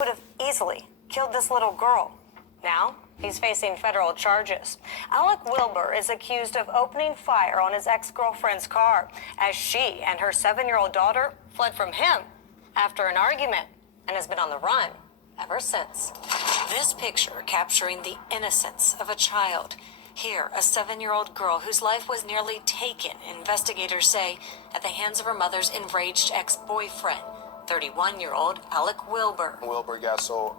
would have easily killed this little girl. Now, he's facing federal charges. Alec Wilbur is accused of opening fire on his ex-girlfriend's car as she and her 7-year-old daughter fled from him after an argument and has been on the run ever since. This picture capturing the innocence of a child. Here, a 7-year-old girl whose life was nearly taken, investigators say, at the hands of her mother's enraged ex-boyfriend, 31-year-old Alec Wilbur. Wilbur got so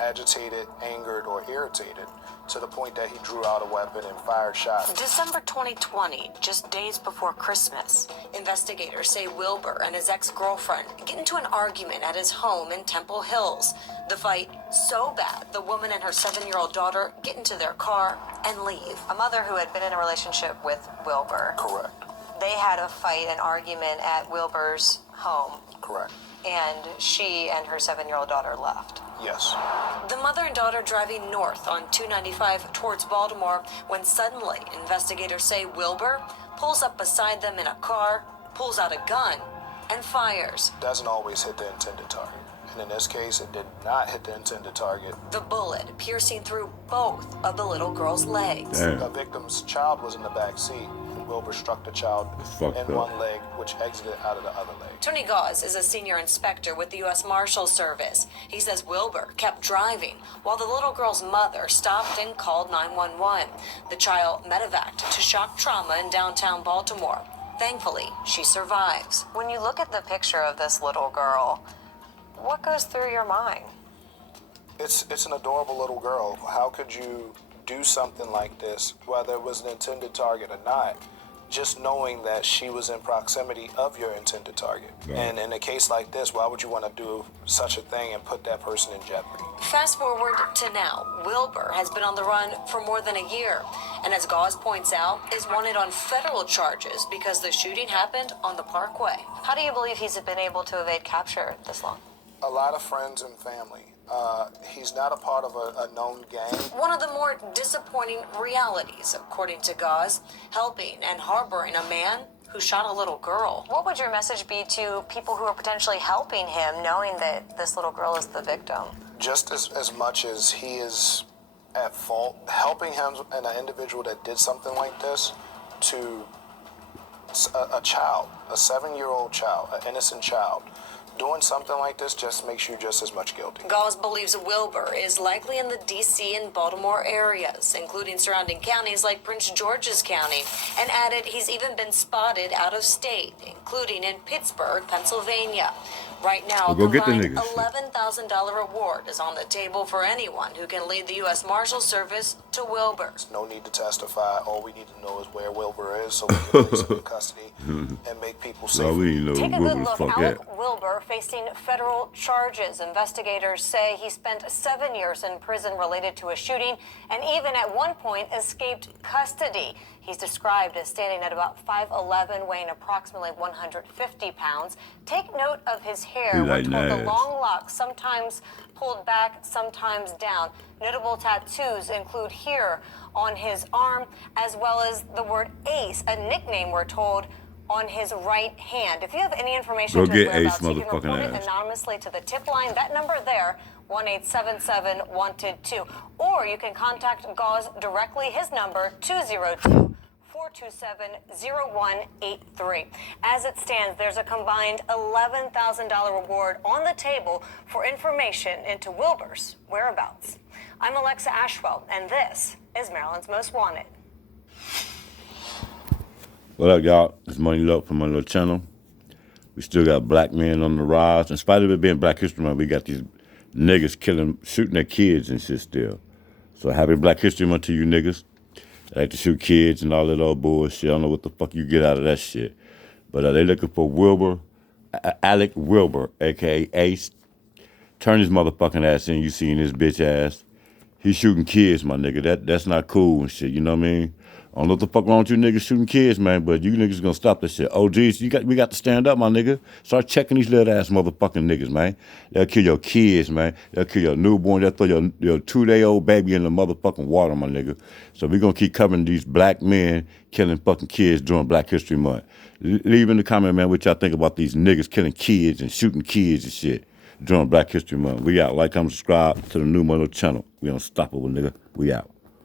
agitated, angered, or irritated to the point that he drew out a weapon and fired shots. December 2020, just days before Christmas, investigators say Wilbur and his ex-girlfriend get into an argument at his home in Temple Hills. The fight so bad, the woman and her 7-year-old daughter get into their car and leave. A mother who had been in a relationship with Wilbur. Correct. They had a fight, an argument at Wilbur's home. Correct. And she and her 7-year-old daughter left. Yes. The mother and daughter driving north on 295 towards Baltimore when suddenly, investigators say Wilbur pulls up beside them in a car, pulls out a gun, and fires. Doesn't always hit the intended target. And in this case, it did not hit the intended target. The bullet piercing through both of the little girl's legs. Damn. The victim's child was in the back seat, and Wilbur struck the child in one leg, which exited out of the other leg. Tony Gauze is a senior inspector with the U.S. Marshals Service. He says Wilbur kept driving while the little girl's mother stopped and called 911. The child medevaced to shock trauma in downtown Baltimore. Thankfully, she survives. When you look at the picture of this little girl, what goes through your mind? It's an adorable little girl. How could you do something like this, whether it was an intended target or not, just knowing that she was in proximity of your intended target? Right. And in a case like this, why would you want to do such a thing and put that person in jeopardy? Fast forward to now, Wilbur has been on the run for more than a year, and as Gauze points out, is wanted on federal charges because the shooting happened on the Parkway. How do you believe he's been able to evade capture this long? A lot of friends and family. He's not a part of a known gang. One of the more disappointing realities, according to Gauze, helping and harboring a man who shot a little girl. What would your message be to people who are potentially helping him, knowing that this little girl is the victim? Just as much as he is at fault, helping him and an individual that did something like this to a child, a 7-year-old child, an innocent child, doing something like this just makes you just as much guilty. Gauze believes Wilbur is likely in the D.C. and Baltimore areas, including surrounding counties like Prince George's County, and added he's even been spotted out of state, including in Pittsburgh, Pennsylvania. Right now, Well, a go get the combined niggas. $11,000 reward is on the table for anyone who can lead the U.S. Marshals Service to Wilbur. No need to testify. All we need to know is where Wilbur is so we can place him in custody and make people safe. No, we didn't know Take a Wilbur good the look. fuck Alec that. Wilbur facing federal charges. Investigators say he spent 7 years in prison related to a shooting and even at one point escaped custody. He's described as standing at about 5'11", weighing approximately 150 pounds. Take note of his hair. He We're like told nice. the long locks, sometimes pulled back, sometimes down. Notable tattoos include here on his arm, as well as the word Ace, a nickname we're told, on his right hand. If you have any information Go to his get Ace, whereabouts, you can report motherfucking it ass. anonymously to the tip line. That number there, 1-877-WANTED-2. Or you can contact Gauze directly. His number, 202-427-0183. As it stands, there's a combined $11,000 reward on the table for information into Wilbur's whereabouts. I'm Alexa Ashwell, and this is Maryland's Most Wanted. What up, y'all? It's Money Luck from my little channel. We still got black men on the rise. In spite of it being Black History Month, we got these niggas shooting their kids and shit still. So happy Black History Month to you niggas. They like to shoot kids and all that old bullshit. I don't know what the fuck you get out of that shit. But they looking for Wilbur, Alec Wilbur, a.k.a. Ace. Turn his motherfucking ass in. You seen his bitch ass. He's shooting kids, my nigga. That's not cool and shit, you know what I mean? I don't know what the fuck wrong with you niggas shooting kids, man, but you niggas gonna stop this shit. OGs, we got to stand up, my nigga. Start checking these little ass motherfucking niggas, man. They'll kill your kids, man. They'll kill your newborn. They'll throw your 2-day-old baby in the motherfucking water, my nigga. So we gonna keep covering these black men killing fucking kids during Black History Month. Leave in the comment, man, what y'all think about these niggas killing kids and shooting kids and shit. during Black History Month. We out. Like, comment, subscribe to the new Money channel. We unstoppable, nigga. We out.